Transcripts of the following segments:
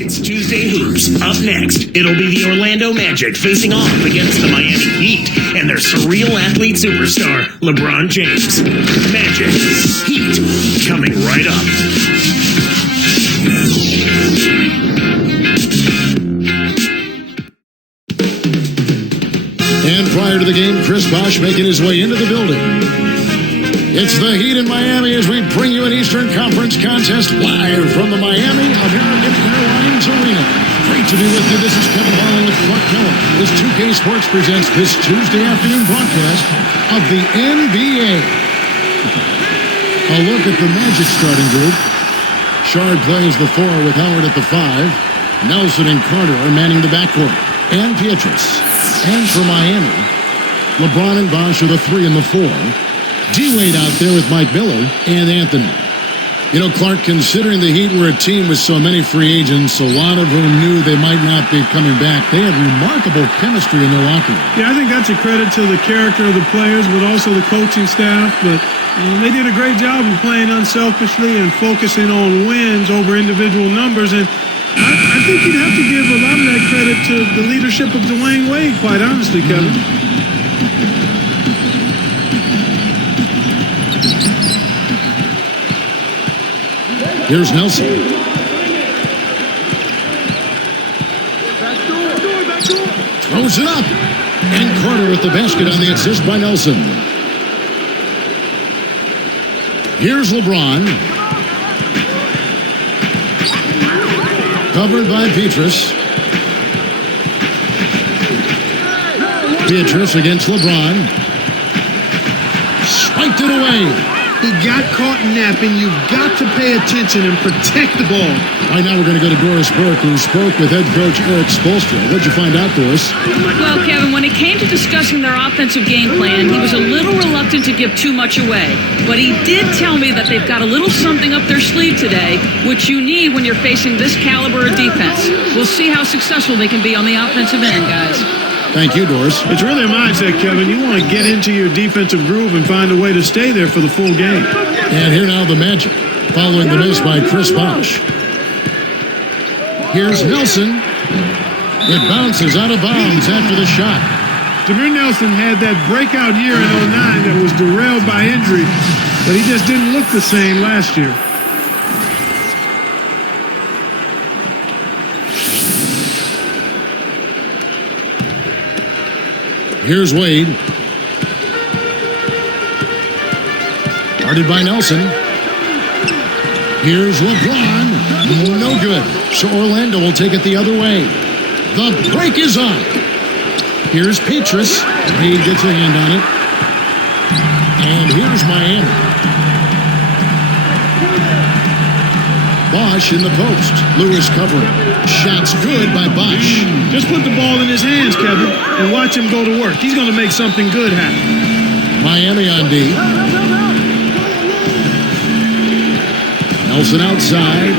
It's Tuesday Hoops. Up next, it'll be the Orlando Magic facing off against the Miami Heat and their surreal athlete superstar, LeBron James. Magic, Heat, coming right up. And prior to the game, Chris Bosh making his way into the building. It's the Heat in Miami as we bring you an Eastern Conference contest live from the Miami American Airlines Arena. Great to be with you. This is Kevin Harlan with Clark Keller as 2K Sports presents this Tuesday afternoon broadcast of the NBA. A look at the Magic starting group. Shard plays the 4 with Howard at the 5. Nelson and Carter are manning the backcourt. And Pietrus. And for Miami, LeBron and Bosh are the 3 and the 4. D-Wade out there with Mike Miller and Anthony. You know, Clark, considering the Heat were a team with so many free agents, a lot of whom knew they might not be coming back, they had remarkable chemistry in their locker room. Yeah, I think that's a credit to the character of the players, but also the coaching staff. But they did a great job of playing unselfishly and focusing on wins over individual numbers. And I think you'd have to give a lot of that credit to the leadership of Dwayne Wade, quite honestly, Kevin. Here's Nelson. Throws it up. And Carter with the basket on the assist by Nelson. Here's LeBron. Covered by Pietrus. Pietrus against LeBron. Spiked it away. He got caught napping. You've got to pay attention and protect the ball. Right now we're going to go to Doris Burke, who spoke with head coach Eric Spoelstra. What'd you find out, Doris? Well, Kevin, when it came to discussing their offensive game plan, he was a little reluctant to give too much away. But he did tell me that they've got a little something up their sleeve today, which you need when you're facing this caliber of defense. We'll see how successful they can be on the offensive end, guys. Thank you, Doris. It's really a mindset, Kevin. You want to get into your defensive groove and find a way to stay there for the full game. And here now the Magic, following the miss by Chris Bosh. Here's Nelson. It bounces out of bounds after the shot. Demir Nelson had that breakout year in 2009 that was derailed by injury, but he just didn't look the same last year. Here's Wade. Guarded by Nelson. Here's LeBron. No good. So Orlando will take it the other way. The break is on. Here's Pietrus. Wade gets a hand on it. And here's Miami. Bosh in the post. Lewis covering. Shots good by Bosh. Just put the ball in his hands, Kevin, and watch him go to work. He's going to make something good happen. Miami on D. Nelson outside.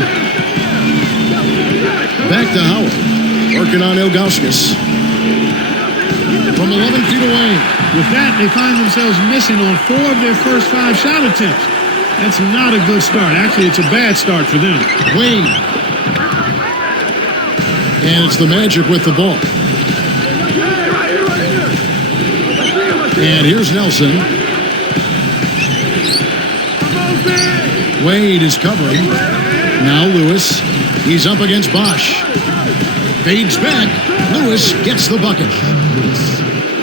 Back to Howard. Working on Ilgauskas. From 11 feet away. With that, they find themselves missing on 4 of their first 5 shot attempts. That's not a good start. Actually, it's a bad start for them. Wade. And it's the Magic with the ball. And here's Nelson. Wade is covering. Now Lewis. He's up against Bosh. Fades back. Lewis gets the bucket.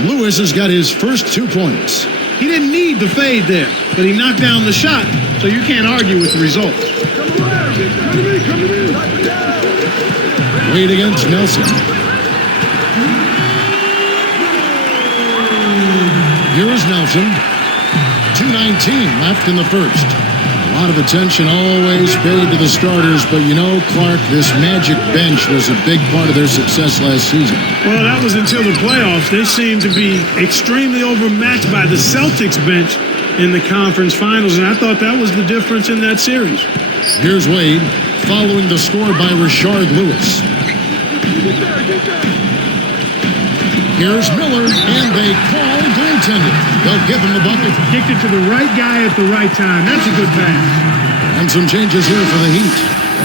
Lewis has got his first 2 points. He didn't need the fade there, but he knocked down the shot, so you can't argue with the result. Wade against Nelson. Here is Nelson. 2:19 left in the first. A lot of attention always paid to the starters, but you know, Clark, this Magic bench was a big part of their success last season. Well, that was until the playoffs. They seemed to be extremely overmatched by the Celtics bench in the conference finals, and I thought that was the difference in that series. Here's Wade, following the score by Rashard Lewis. Here's Miller, and they call goaltending. They'll give him the bucket. Kicked it to the right guy at the right time. That's a good pass. And some changes here for the Heat.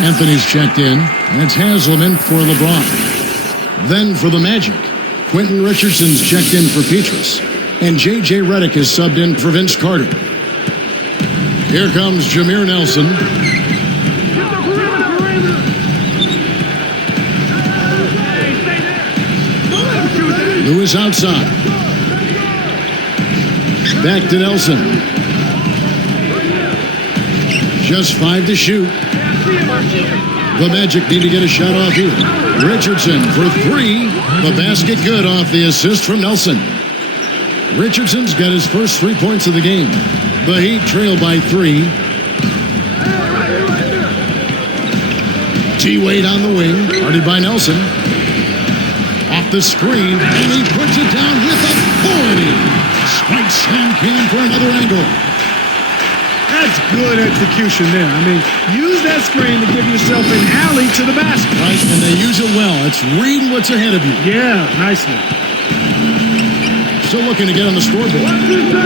Anthony's checked in. That's Haslam for LeBron. Then for the Magic, Quentin Richardson's checked in for Petrus, and J.J. Redick is subbed in for Vince Carter. Here comes Jameer Nelson. Lewis outside. Back to Nelson. Just 5 to shoot. The Magic need to get a shot off here. Richardson for 3. The basket good off the assist from Nelson. Richardson's got his first 3 points of the game. The Heat trail by 3. T-Wade on the wing, guarded by Nelson. Off the screen, and he puts it down with authority. Spike slam can for another angle. That's good execution there. I mean, use that screen to give yourself an alley to the basket. Right, and they use it well. It's reading what's ahead of you. Yeah, nicely. Still looking to get on the scoreboard.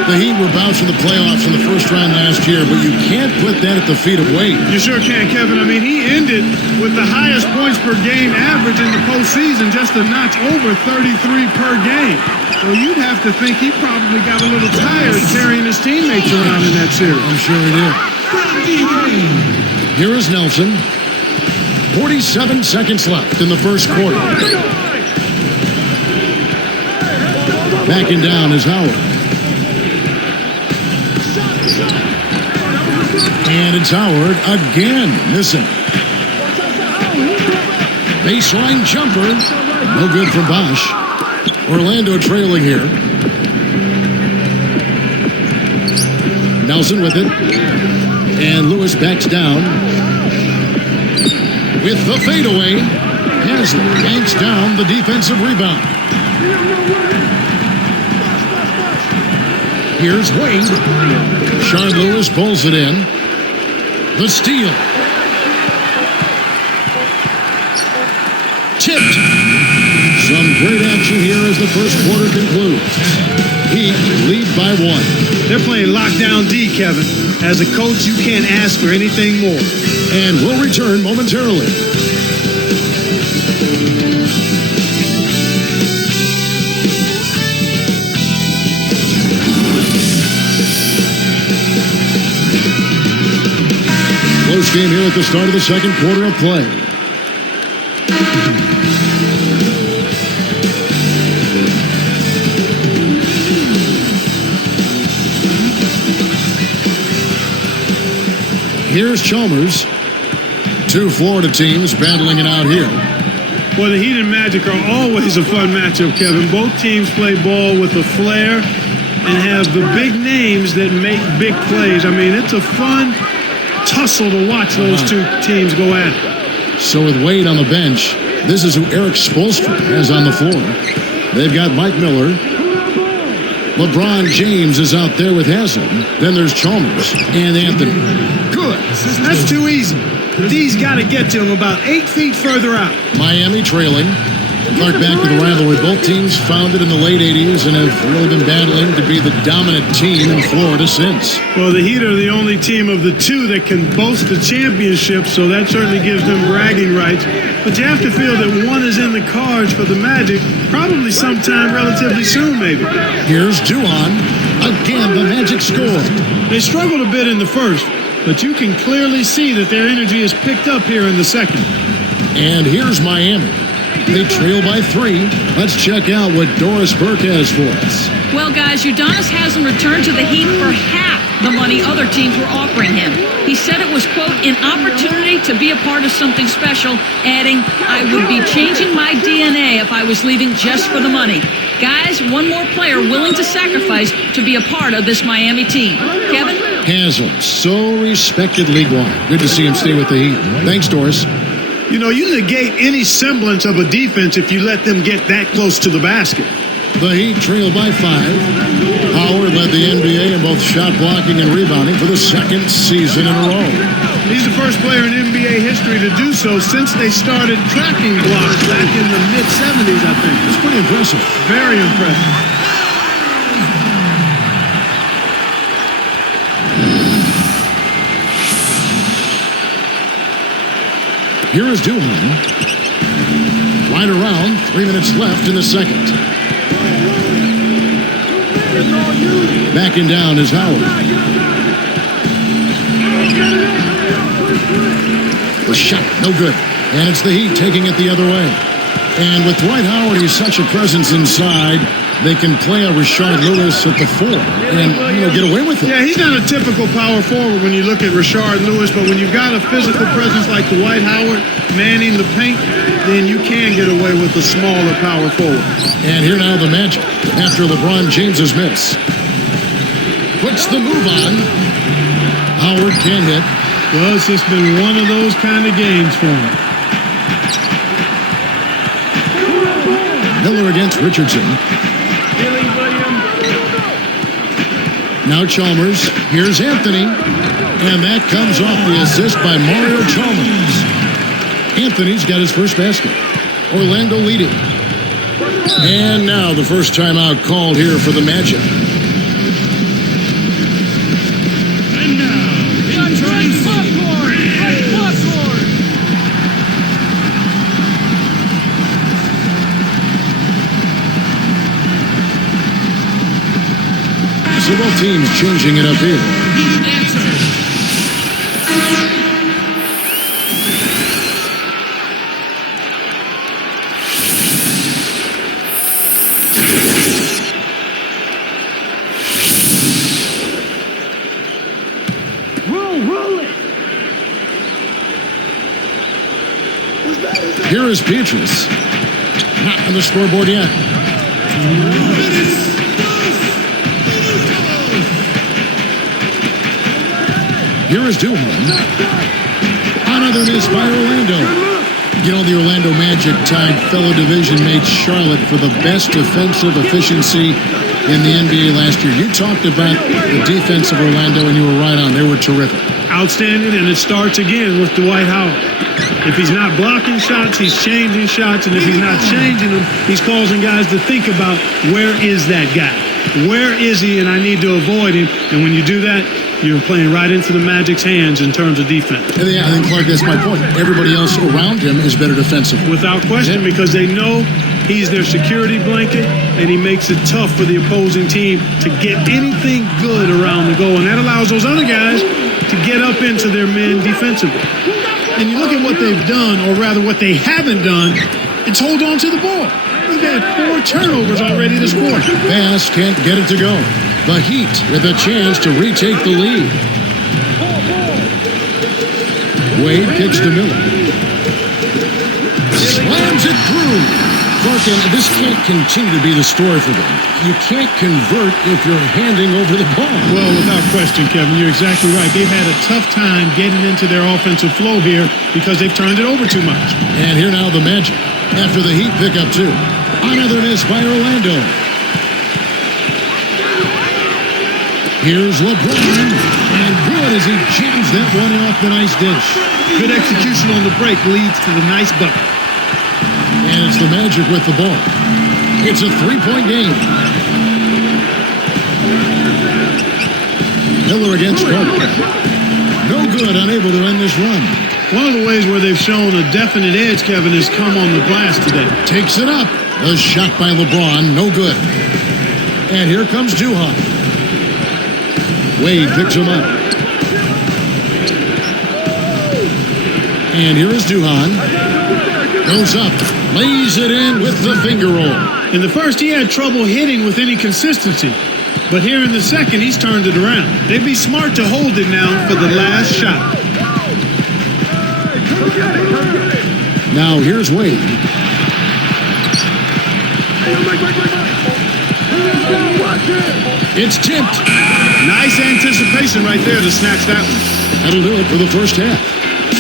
The Heat were bounced from the playoffs in the first round last year, but you can't put that at the feet of Wade. You sure can, Kevin. I mean, he ended with the highest points per game average in the postseason, just a notch over 33 per game. So you'd have to think he probably got a little tired carrying his teammates around in that series. I'm sure he did. Here is Nelson. 47 seconds left in the first quarter. Backing down is Howard. And it's Howard again, missing. Baseline jumper. No good for Bosch. Orlando trailing here. Nelson with it. And Lewis backs down. With the fadeaway. Haslam banks down the defensive rebound. Here's Wade. Sean Lewis pulls it in. The steal. Tipped. Some great action here as the first quarter concludes. Heat lead by 1. They're playing lockdown D, Kevin. As a coach, you can't ask for anything more. And we'll return momentarily. Close game here at the start of the second quarter of play. Here's Chalmers. 2 Florida teams battling it out here. Well, the Heat and Magic are always a fun matchup, Kevin. Both teams play ball with a flair and have the big names that make big plays. I mean, it's a fun tussle to watch those two teams go at it. So with Wade on the bench, this is who Eric Spoelstra has on the floor. They've got Mike Miller. LeBron James is out there with Haslam. Then there's Chalmers and Anthony. Good. That's too easy. D's got to get to him about 8 feet further out. Miami trailing. Clark back to the rivalry. Both teams founded in the late 80s and have really been battling to be the dominant team in Florida since. Well, the Heat are the only team of the two that can boast a championship, so that certainly gives them bragging rights. But you have to feel that one is in the cards for the Magic, probably sometime relatively soon, maybe. Here's Duan. Again, the Magic score. They struggled a bit in the first, but you can clearly see that their energy is picked up here in the second. And here's Miami. They trail by 3. Let's check out what Doris Burke has for us. Well, guys, Udonis Haslam returned to the Heat for half the money other teams were offering him. He said it was, quote, an opportunity to be a part of something special, adding, I would be changing my DNA if I was leaving just for the money. Guys, one more player willing to sacrifice to be a part of this Miami team. Kevin? Haslam, so respected league-wide. Good to see him stay with the Heat. Thanks, Doris. You know, you negate any semblance of a defense if you let them get that close to the basket. The Heat trail by 5. Howard led the NBA in both shot blocking and rebounding for the second season in a row. He's the first player in NBA history to do so since they started tracking blocks back in the mid-'70s, I think. It's pretty impressive. Very impressive. Here is Duhan. Right around, 3 minutes left in the second. Backing down is Howard. The shot, no good. And it's the Heat taking it the other way. And with Dwight Howard, he's such a presence inside. They can play a Rashard Lewis at the 4 and get away with it. Yeah, he's not a typical power forward when you look at Rashard Lewis, but when you've got a physical presence like Dwight Howard manning the paint, then you can get away with a smaller power forward. And here now the Magic after LeBron James's miss. Puts the move on. Howard can't hit. Well, it's just been one of those kind of games for him. Miller against Richardson. Now Chalmers. Here's Anthony. And that comes off the assist by Mario Chalmers. Anthony's got his first basket. Orlando leading. And now the first timeout called here for the Magic. And now, So both teams changing it up here. roll it. Here is Petrus. Not on the scoreboard yet. Here is Duhan. Another miss by Orlando. The Orlando Magic tied fellow division mate Charlotte for the best defensive efficiency in the NBA last year. You talked about the defense of Orlando, and you were right on. They were terrific. Outstanding, and it starts again with Dwight Howard. If he's not blocking shots, he's changing shots, and if he's not changing them, he's causing guys to think about, where is that guy? Where is he, and I need to avoid him. And when you do that, you're playing right into the Magic's hands in terms of defense. And I think, Clark, that's my point. Everybody else around him is better defensively. Without question, because they know he's their security blanket, and he makes it tough for the opposing team to get anything good around the goal. And that allows those other guys to get up into their men defensively. And you look at what they've done, or rather what they haven't done, it's hold on to the ball. They've had 4 turnovers already this quarter. Bass can't get it to go. The Heat with a chance to retake the lead. Wade kicks to Miller. Slams it through. Clark, this can't continue to be the story for them. You can't convert if you're handing over the ball. Well, without question, Kevin, you're exactly right. They've had a tough time getting into their offensive flow here because they've turned it over too much. And here now the Magic after the Heat pick up 2. Another miss by Orlando. Here's LeBron, and good as he jams that one off the nice dish. Good execution on the break leads to the nice bucket. And it's the Magic with the ball. It's a 3-point game. Miller against Carter. No good, unable to end this run. One of the ways where they've shown a definite edge, Kevin, has come on the glass today. Takes it up. The shot by LeBron, no good. And here comes Duhan. Wade picks him up. And here is Duhan. Goes up. Lays it in with the finger roll. In the first, he had trouble hitting with any consistency. But here in the second, he's turned it around. They'd be smart to hold it now for the last shot. Now here's Wade. It's tipped. Nice anticipation right there to snatch that one. That'll do it for the first half.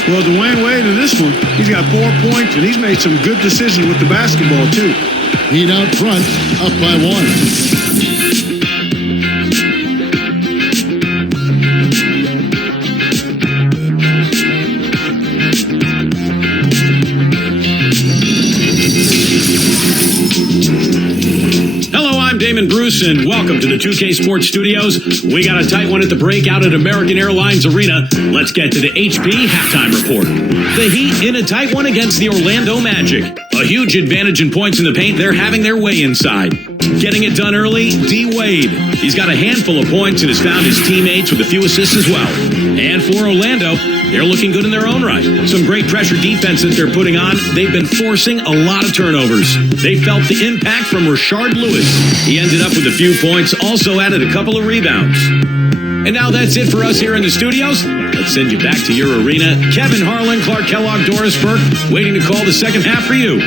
Well, Dwayne Wade in this one, he's got 4 points, and he's made some good decisions with the basketball, too. Heat out front, up by 1. Hello, I'm Damon Bruce. Davis, and welcome to the 2K Sports Studios. We got a tight one at the breakout at American Airlines Arena. Let's get to the HP halftime report. The Heat in a tight one against the Orlando Magic. A huge advantage in points in the paint. They're having their way inside. Getting it done early, D. Wade. He's got a handful of points and has found his teammates with a few assists as well. And for Orlando, they're looking good in their own right. Some great pressure defense that they're putting on. They've been forcing a lot of turnovers. They felt the impact from Rashard Lewis. He ended up with a few points, also added a couple of rebounds. And now that's it for us here in the studios. Let's send you back to your arena. Kevin Harlan, Clark Kellogg, Doris Burke, waiting to call the second half for you.